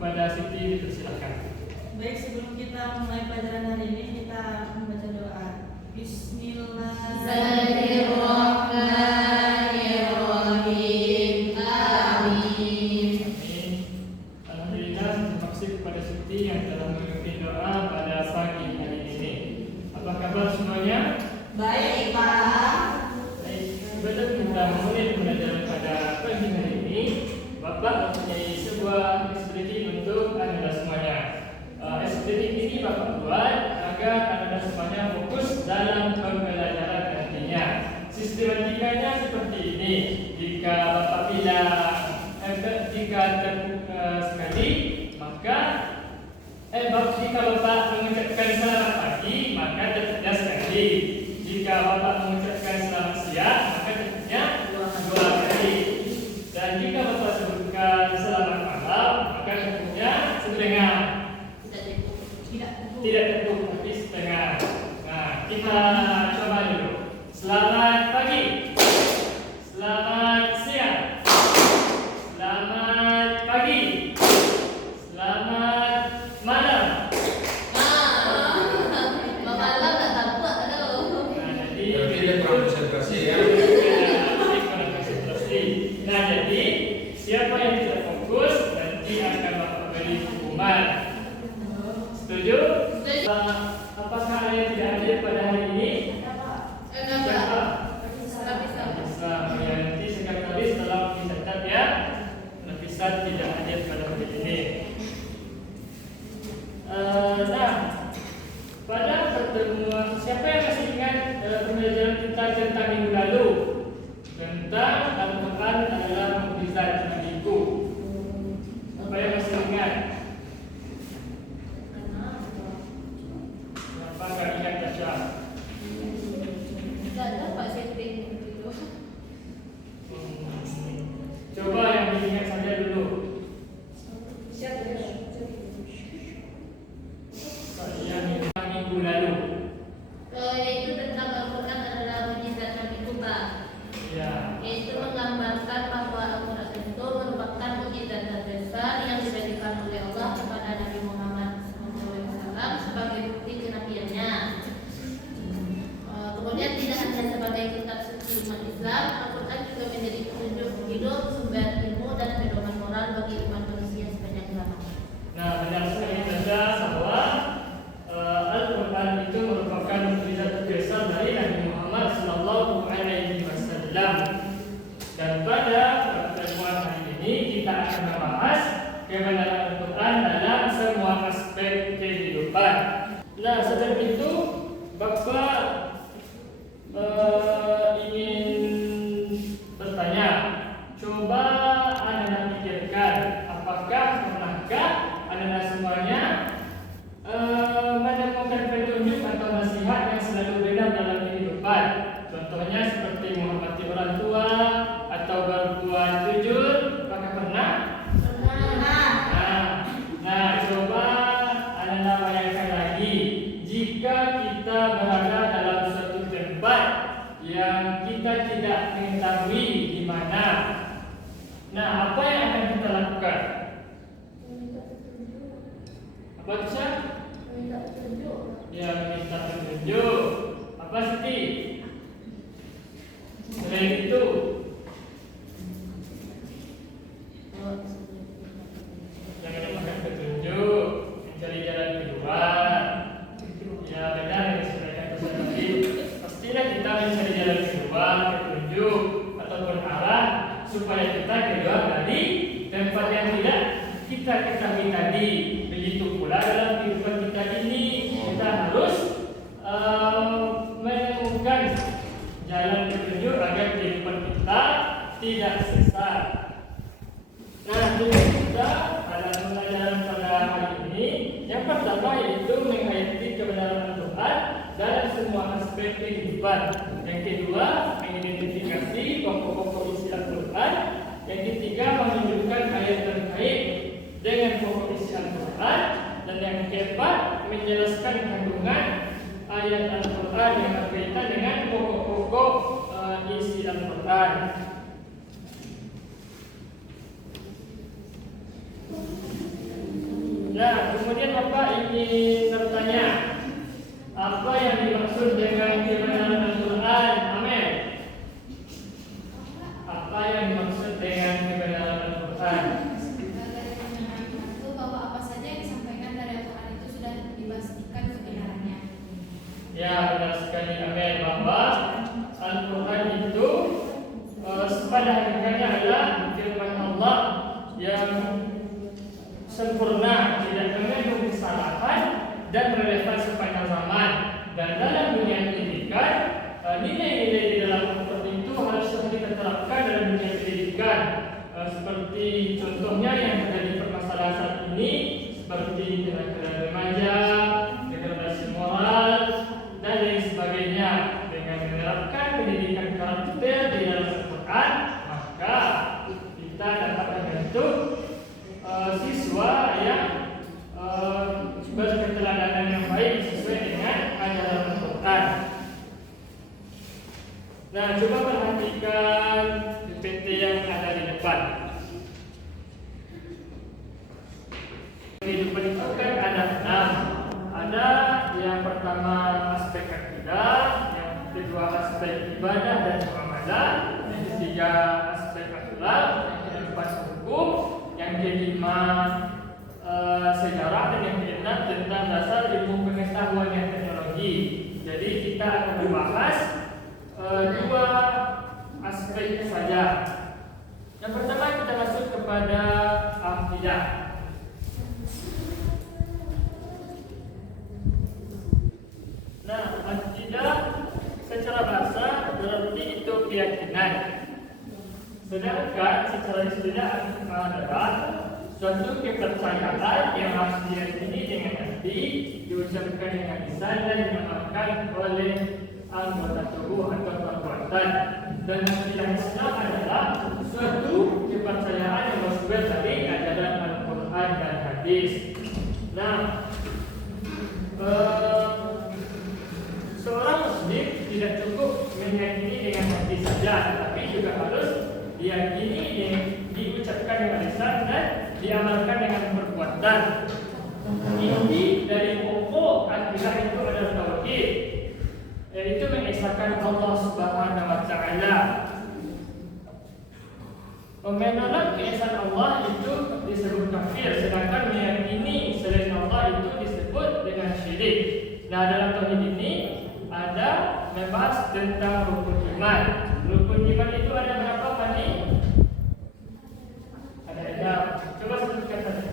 kepada Siti, dipersilakan. Baik, sebelum kita mulai pelajaran hari ini, kita membaca doa. Bismillahirrahmanirrahim. Amin. Alhamdulillah, terima kasih kepada Siti yang telah memimpin doa pada pagi hari ini. Apa kabar semuanya? Baik, Pak. Baik, sebelum kita mulai pelajaran pada pagi hari ini, Bapak mempunyai sebuah strategi untuk Anda semuanya. Strategi ini Bapak buat agar Anda semuanya fokus dalam pembelajaran nantinya. Sistematikanya seperti ini. Jika Bapak bilang jika terbuka sekali, maka jika Bapak mengucapkan selamat pagi, maka tertulis sekali. Jika Bapak mengucapkan selamat siang, maka tertulisnya dua kali. Dan jika Bapak sebutkan selamat malam, maka tertulisnya setengah. Tidak teguh, tapi setengah. Nah, kita coba dulu. Selamat pagi. Selamat siang. Selamat pagi. Selamat malam. Malam tak tahu aduh. Nah, jadi tidak terlalu konsentrasi ya. Nah, jadi siapa yang tidak fokus nanti akan Bapak beri hukuman. Setuju? Apakah ada yang tidak hadir pada hari ini? Siapa? Bisa. Ya, nanti sekretaris tolong dicatat ya. Nafisan tidak hadir pada hari ini. Nah, pada pertemuan, siapa yang masih ingat pembelajaran kita tentang minggu lalu? Tentang Al-Quran adalah mukjizat Nabiku. Siapa yang masih ingat? Kenapa nggak ingat Tasya? Coba yang diingat saja dulu. Yang minggu lalu. Yaitu tentang Al-Quran adalah mukjizat Nabiku, Pak. Ya. Yaitu menggambarkan bahwa Al-Quran itu merupakan mukjizat terbesar yang diberikan oleh Allah kepada Nabi Muhammad SAW sebagai bukti kenabiannya. Kemudian tidak hanya sebagai kitab suci umat Islam, Al-Quran juga menjadi petunjuk hidup, sumber ilmu dan pedoman moral bagi umat manusia sepanjang zaman. Nah, benar sekali saja bahwa Al-Quran itu merupakan mukjizat terbesar dari Nabi Muhammad SAW. Dan pada pertemuan hari ini kita akan membahas kebenaran Al-Quran dalam semua aspek kehidupan. Nah, sebelum itu Bapak ingin bertanya. Coba Anda pikirkan, apakah pernahkah Anda semuanya menemukan petunjuk atau nasihat yang selalu benar dalam kehidupan? Contohnya seperti menghormati orang tua atau berbuat jujur. Apakah pernah? Nah, coba Anda bayangkan lagi, jika kita berada dalam suatu tempat yang kita tidak mengetahui di mana. Nah, apa yang akan kita lakukan? Apa itu, Syah? Ya, minta petunjuk. Apa Siti? Selain itu, jangan makan petunjuk, mencari jalan keluar. Ya, benar yang disampaikan Ustaz tadi. Pastilah kita mencari jalan keluar, petunjuk ataupun arah supaya kita keluar dari tempat yang tidak kita ketahui tadi. Begitu pula dalam kehidupan kita ini, kita harus menemukan jalan petunjuk agar kehidupan kita tidak sesat. Nah, kita pada pelajaran pada hari ini, yang pertama yaitu menghayati kebenaran Al-Quran dalam semua aspek kehidupan. Yang kedua, mengidentifikasi pokok-pokok isi Al-Quran. Yang ketiga, menunjukkan ayat terkait dengan pokok isi Al-Quran. Dan yang keempat, menjelaskan kandungan ayat Al-Quran yang berkaitan dengan pokok-pokok isi Al-Quran. ingin bertanya, apa yang dimaksud dengan kebenaran Al-Quran? Amin. Apa yang dimaksud dengan kebenaran Al-Quran? Dari kebenaran itu bahwa apa saja yang disampaikan dari Al-Quran itu sudah dipastikan kebenarannya. Ya, benar sekali. Amin. Bahwa Al-Quran itu pada hakikatnya adalah firman Allah yang sempurna, tidak mengandung kesalahan dan relevan sepanjang zaman. Dan dalam dunia pendidikan, nilai-nilai di dalam Al-Quran itu haruslah kita terapkan dalam dunia pendidikan. Seperti contohnya yang terjadi permasalahan saat ini, seperti kenakalan remaja, degradasi moral, dan lain sebagainya. Dengan menerapkan pendidikan karakter di dalam Al-Quran, maka kita dapat membentuk siswa yang berketeladanan yang baik sesuai dengan ajaran Al-Quran. Nah, coba perhatikan PPT yang ada di depan. Kehidupan itu kan ada 6. Ada yang pertama aspek akidah, yang kedua aspek ibadah dan muamalah, yang ketiga aspek akhlak, yang keempat hukum, yang kelima sejarah, dan yang keenam tentang dasar ilmu pengetahuan dan teknologi. Jadi kita akan membahas dua aspek saja. Yang pertama kita masuk kepada akidah. Nah, akidah secara bahasa berarti itu keyakinan. Sedangkan secara istilah adalah suatu kepercayaan yang harus diyakini dengan hati, diucapkan dengan lisan dan diamalkan oleh anggota tubuh atau perbuatan. Dan yang Islam adalah suatu kepercayaan yang bersumber dari ajaran Al-Quran dan hadis. Nah, seorang Muslim tidak cukup meyakini dengan hati saja, tapi juga harus diyakini, diucapkan dengan lisan dan diamalkan dengan perbuatan. Inti dari pokok akidah itu adalah tauhid, yaitu mengesahkan Allah Subhanahu wa Ta'ala. Menolak keesaan Allah itu disebut kafir, sedangkan meyakini selain Allah itu disebut dengan syirik. Nah, dalam tauhid ini ada membahas tentang rukun iman. Rukun iman itu ada berapa, Fani? Ada. Coba sebutkan saja.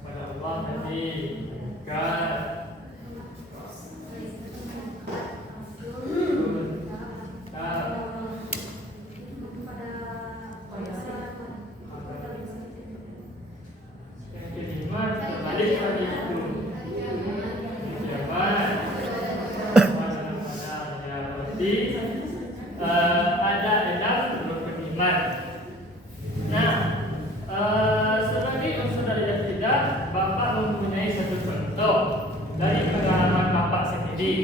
Pada Allah tadi kan ada enam rukun iman. Nah, sebagai unsur dari akidah, Bapak mempunyai satu contoh dari pengalaman Bapak sendiri.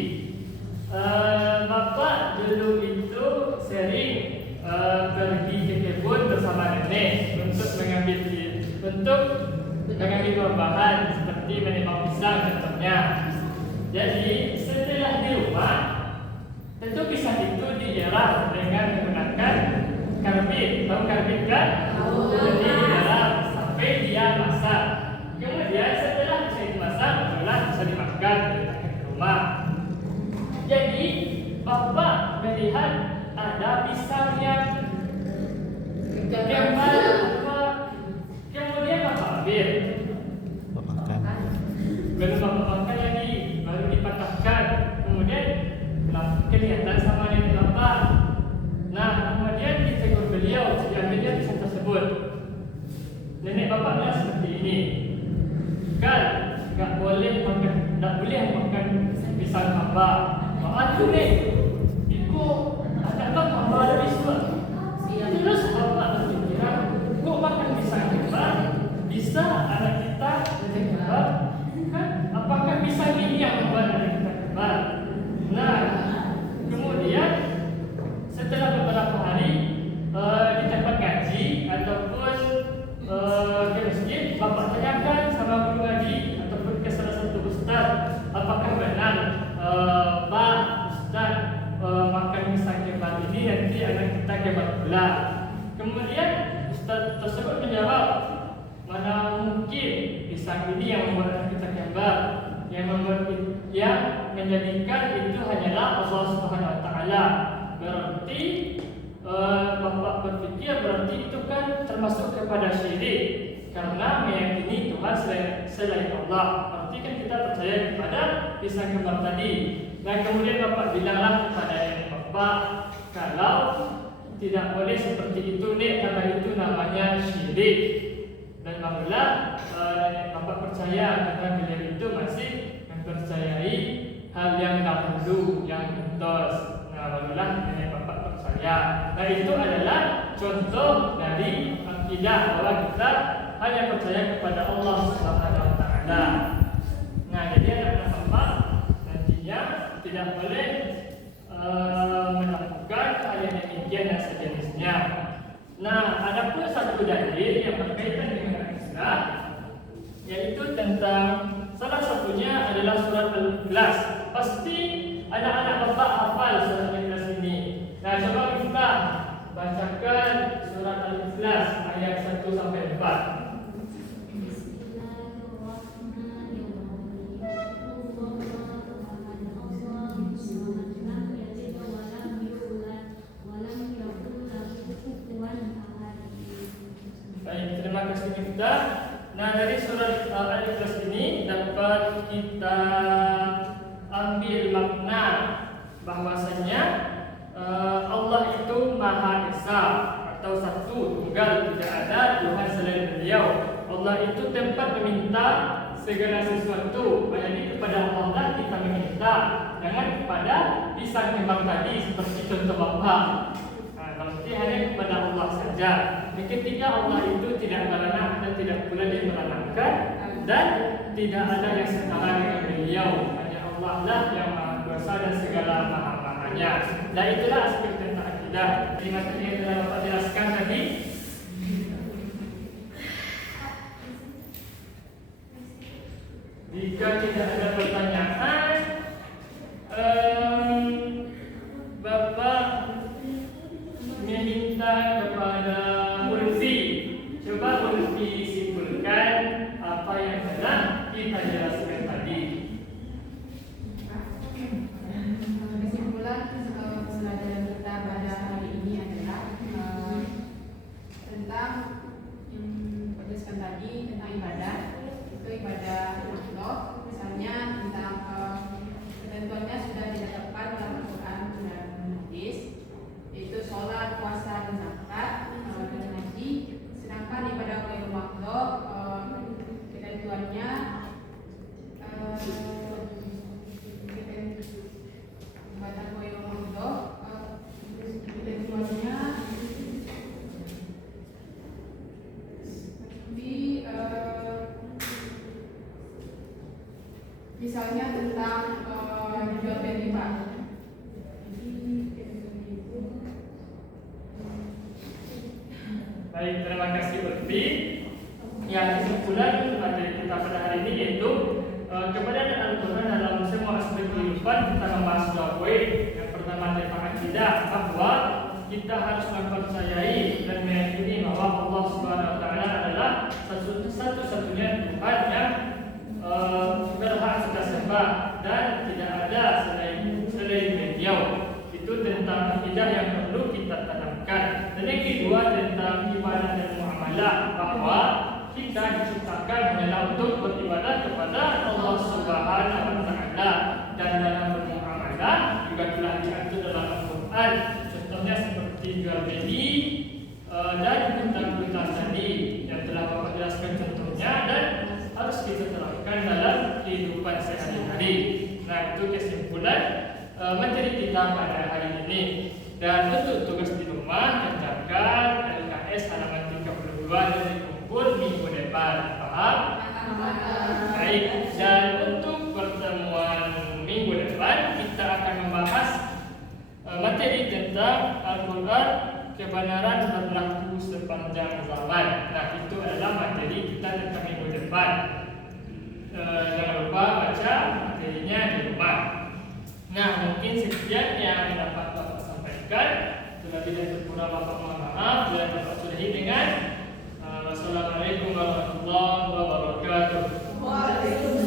Bapak dulu itu sering pergi ke kebun bersama nenek untuk mengambil buah-buahan seperti menebang pisang contohnya. Jadi setelah di rumah, tentu pisang itu dierang dengan menggunakan karbit. Tahu karbit kan? Jadi dierang sampai dia masak. Kemudian setelah pisang itu masak, barulah bisa dimakan ke rumah. Jadi Bapak melihat ada pisang yang kemudian Bapak ambil. Belum Bapak makan lagi, baru dipatahkan. Kemudian kelihatan sama nenek Bapak. Nah, kemudian ditegur beliau, diambilnya pisang tersebut. Nenek Bapak bilang seperti ini, kan tak boleh makan pisang Bapak. Maaf tu nek, ikut anak Bapak ada pisang. Terus Bapak berpikiran, kok makan pisang Bapak bisa anak kita jadi kebal? Kan apakah pisang ini yang membuat anak kita kebal? Nah, apakah benar Pak Ustaz makan pisang kembar ini nanti anak kita kembar pula? Kemudian Ustaz tersebut menjawab, mana mungkin pisang ini yang membuat kita kembar, yang menjadikan itu hanyalah Allah Subhanahu Wa Taala. Berarti Bapak berpikir berarti itu kan termasuk kepada syirik karena meyakini Tuhan selain Allah. Berarti kan kita percaya kepada pisang kembar tadi. Dan kemudian Bapak bilanglah kepada nenek Bapak, kalau tidak boleh seperti itu Nek, karena itu namanya syirik. Dan alhamdulillah nenek Bapak percaya karena beliau itu masih mempercayai hal yang dahulu yang mitos. Nah, alhamdulillah nenek Bapak percaya. Nah, itu adalah contoh dari akidah bahwa kita hanya percaya kepada Allah Subhanahu Wa Taala. Nah, jadi anak Bapak nantinya tidak boleh melakukan hal yang demikian dan sejenisnya. Nah, ada pun satu dalil yang berkaitan dengan Islam, yaitu tentang salah satunya adalah surat Al-Ikhlas. Pasti anak-anak Bapak hafal surat Al-Ikhlas ini. Nah, coba kita bacakan surat Al-Ikhlas ayat 1 sampai 4. Baik, terima kasih kita. Nah, dari surat Al-Ikhlas ini dapat kita ambil makna bahwasanya Allah itu Maha Esa atau satu tunggal, tidak ada Tuhan selain Beliau. Allah itu tempat meminta segala sesuatu. Jadi kepada Allah kita meminta, jangan kepada pisang kembang tadi seperti contoh Bapak. Berarti hanya kepada Allah saja. Ketika Allah itu tidak beranak dan tidak pula diberanakkan dan tidak ada yang setara dengan Beliau. Hanya Allah lah yang Maha Kuasa dan segala maha-mahanya. Dan itulah aspek tentang akidah. Di materi yang telah Bapak jelaskan tadi. Jika tidak ada pertanyaan, Bapak meminta kepada Ulfi, coba Ulfi simpulkan apa yang telah kita jelaskan tadi. Kesimpulan pelajaran kita pada hari ini adalah tentang yang dijelaskan tadi tentang ibadah. Itu ibadah makhluk, misalnya tentang ketentuannya sudah tidak tepat dalam Al-Quran dan hadis, yaitu sholat, puasa, dan zakat, dan haji. Sedangkan ibadah ghairul makhluk ketentuannya ibadah ghairul makhluk ketentuannya misalnya tentang jual beli riba. Baik, terima kasih Ulfi. Yang kesimpulan materi kita pada hari ini yaitu kepada Al-Quran dalam semua aspek kehidupan kita membahas dua poin. Yang pertama tentang akidah, bahwa kita harus mempercayai dan meyakini bahwa Allah Subhanahu Wa Taala adalah satu-satunya Tuhan yang berhak kita sembah dan tidak ada selain Beliau. Itu tentang akidah yang perlu kita tanamkan. Dan yang kedua tentang ibadah dan muamalah, bahwa kita diciptakan hanyalah untuk beribadah kepada Allah Subhanahu Wa Taala, dan dalam bermuamalah juga telah diatur dalam Al-Quran. Contohnya seperti jual beli dan hutang-hutang tadi yang telah Bapak jelaskan contohnya dan harus kita terapkan dalam kehidupan sehari-hari. Nah, itu kesimpulan materi kita pada hari ini. Dan untuk tugas di rumah kerjakan LKS halaman 32 dan dikumpul minggu depan. Paham? Baik. Dan untuk pertemuan minggu depan kita akan membahas materi tentang Al-Quran, kebenaran berlaku sepanjang zaman. Nah, itu adalah materi kita tentang minggu depan. Jangan lupa baca materinya Nah, mungkin sekian yang dapat Bapak sampaikan. Bila tidak berkurang Bapak mohon maaf. Bila Bapak sudahi dengan Wassalamualaikum warahmatullahi wabarakatuh. Waalaikumsalam.